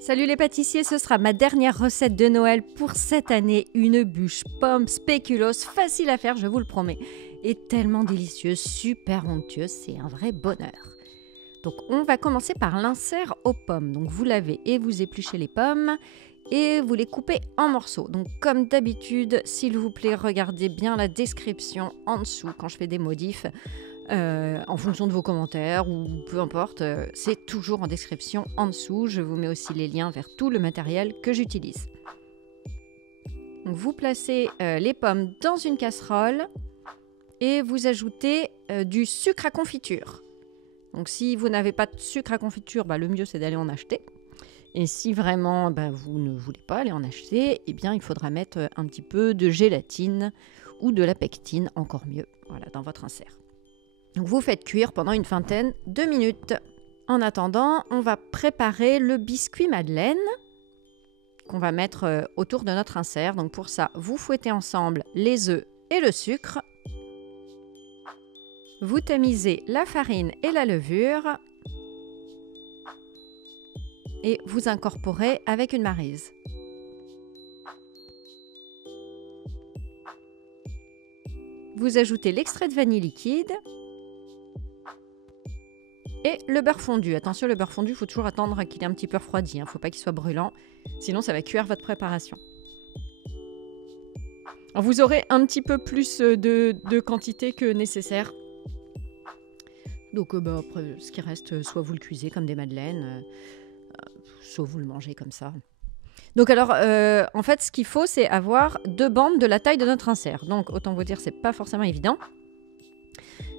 Salut les pâtissiers, ce sera ma dernière recette de Noël pour cette année. Une bûche pomme spéculoos, facile à faire, je vous le promets. Et tellement délicieuse, super onctueuse, c'est un vrai bonheur. Donc on va commencer par l'insert aux pommes. Donc vous lavez et vous épluchez les pommes et vous les coupez en morceaux. Donc comme d'habitude, s'il vous plaît, regardez bien la description en dessous quand je fais des modifs. En fonction de vos commentaires ou peu importe, c'est toujours en description en dessous. Je vous mets aussi les liens vers tout le matériel que j'utilise. Donc, vous placez les pommes dans une casserole et vous ajoutez du sucre à confiture. Donc si vous n'avez pas de sucre à confiture, le mieux c'est d'aller en acheter. Et si vraiment vous ne voulez pas aller en acheter, il faudra mettre un petit peu de gélatine ou de la pectine, encore mieux, dans votre insert. Donc vous faites cuire pendant une vingtaine de minutes. En attendant, on va préparer le biscuit madeleine qu'on va mettre autour de notre insert. Donc pour ça, vous fouettez ensemble les œufs et le sucre. Vous tamisez la farine et la levure. Et vous incorporez avec une maryse. Vous ajoutez l'extrait de vanille liquide. Et le beurre fondu. Attention, le beurre fondu, il faut toujours attendre qu'il ait un petit peu refroidi. Il ne faut pas qu'il soit brûlant, sinon ça va cuire votre préparation. Alors, vous aurez un petit peu plus de quantité que nécessaire. Donc après, ce qui reste, soit vous le cuisez comme des madeleines, soit vous le mangez comme ça. Donc alors, en fait, ce qu'il faut, c'est avoir 2 bandes de la taille de notre insert. Donc, autant vous dire, c'est pas forcément évident.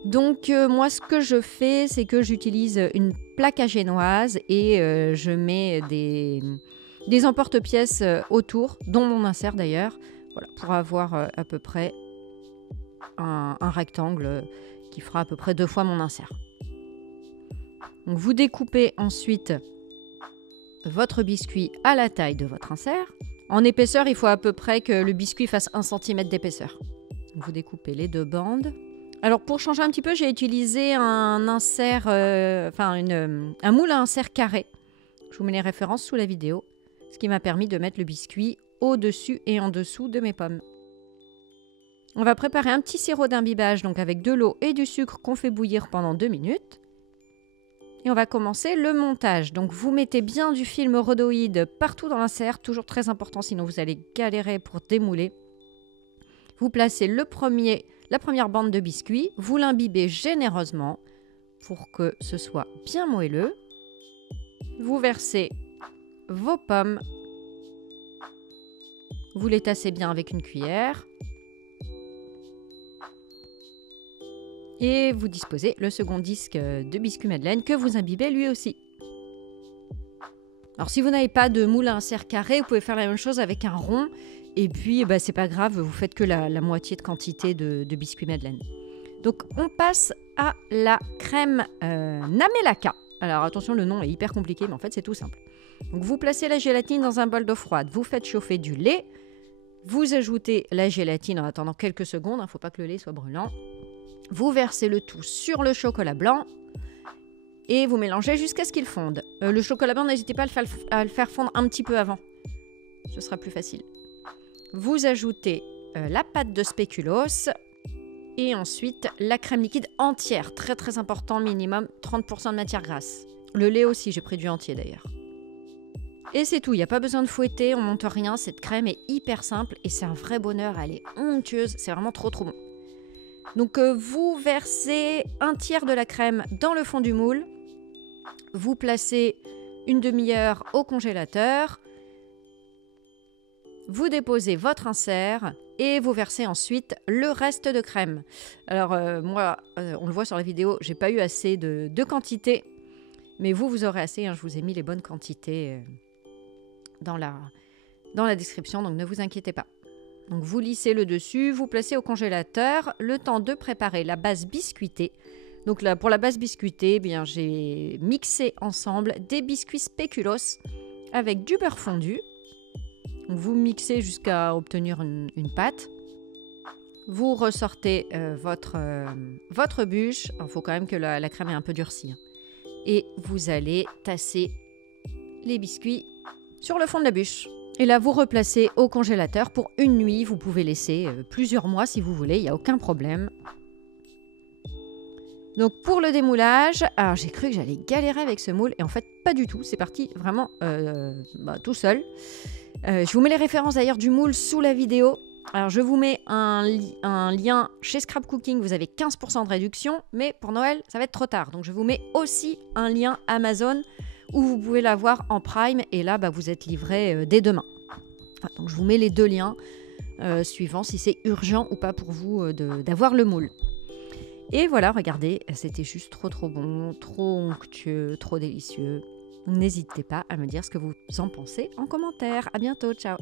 Donc moi ce que je fais, c'est que j'utilise une plaque à génoise et je mets des emporte-pièces autour, dont mon insert d'ailleurs, pour avoir à peu près un rectangle qui fera à peu près 2 fois mon insert. Donc vous découpez ensuite votre biscuit à la taille de votre insert. En épaisseur, il faut à peu près que le biscuit fasse 1 cm d'épaisseur. Vous découpez les 2 bandes. Alors pour changer un petit peu, j'ai utilisé un insert, un moule à insert carré. Je vous mets les références sous la vidéo, ce qui m'a permis de mettre le biscuit au-dessus et en dessous de mes pommes. On va préparer un petit sirop d'imbibage, donc avec de l'eau et du sucre qu'on fait bouillir pendant 2 minutes. Et on va commencer le montage. Donc vous mettez bien du film rhodoïde partout dans l'insert, toujours très important, sinon vous allez galérer pour démouler. Vous placez la première bande de biscuits, vous l'imbibez généreusement pour que ce soit bien moelleux. Vous versez vos pommes, vous les tassez bien avec une cuillère et vous disposez le second disque de biscuit madeleine que vous imbibez lui aussi. Alors si vous n'avez pas de moule à insert carré, vous pouvez faire la même chose avec un rond. Et puis, c'est pas grave, vous faites que la moitié de quantité de biscuit madeleine. Donc, on passe à la crème Namelaka. Alors, attention, le nom est hyper compliqué, mais en fait, c'est tout simple. Donc, vous placez la gélatine dans un bol d'eau froide. Vous faites chauffer du lait. Vous ajoutez la gélatine en attendant quelques secondes. Il ne faut pas que le lait soit brûlant. Vous versez le tout sur le chocolat blanc. Et vous mélangez jusqu'à ce qu'il fonde. Le chocolat blanc, n'hésitez pas à le faire fondre un petit peu avant. Ce sera plus facile. Vous ajoutez la pâte de spéculoos et ensuite la crème liquide entière. Très très important, minimum 30% de matière grasse. Le lait aussi, j'ai pris du entier d'ailleurs. Et c'est tout, il n'y a pas besoin de fouetter, on monte rien. Cette crème est hyper simple et c'est un vrai bonheur. Elle est onctueuse, c'est vraiment trop trop bon. Donc vous versez 1/3 de la crème dans le fond du moule. Vous placez une demi-heure au congélateur. Vous déposez votre insert et vous versez ensuite le reste de crème. Alors moi, on le voit sur la vidéo, j'ai pas eu assez de quantité, mais vous aurez assez. Je vous ai mis les bonnes quantités dans la description, donc ne vous inquiétez pas. Donc vous lissez le dessus, vous placez au congélateur le temps de préparer la base biscuitée. Donc là, pour la base biscuitée, j'ai mixé ensemble des biscuits spéculoos avec du beurre fondu. Vous mixez jusqu'à obtenir une pâte. Vous ressortez votre bûche. Il faut quand même que la crème est un peu durcie. Et vous allez tasser les biscuits sur le fond de la bûche. Et là, vous replacez au congélateur pour une nuit. Vous pouvez laisser plusieurs mois si vous voulez, il n'y a aucun problème. Donc pour le démoulage, alors j'ai cru que j'allais galérer avec ce moule et en fait pas du tout, c'est parti vraiment tout seul. Je vous mets les références d'ailleurs du moule sous la vidéo. Alors je vous mets un lien chez Scrap Cooking, vous avez 15% de réduction, mais pour Noël ça va être trop tard. Donc je vous mets aussi un lien Amazon où vous pouvez l'avoir en Prime et là vous êtes livré dès demain. Enfin, donc je vous mets les deux liens suivant si c'est urgent ou pas pour vous d'avoir le moule. Et voilà, regardez, c'était juste trop bon, trop onctueux, trop délicieux. N'hésitez pas à me dire ce que vous en pensez en commentaire. À bientôt, ciao!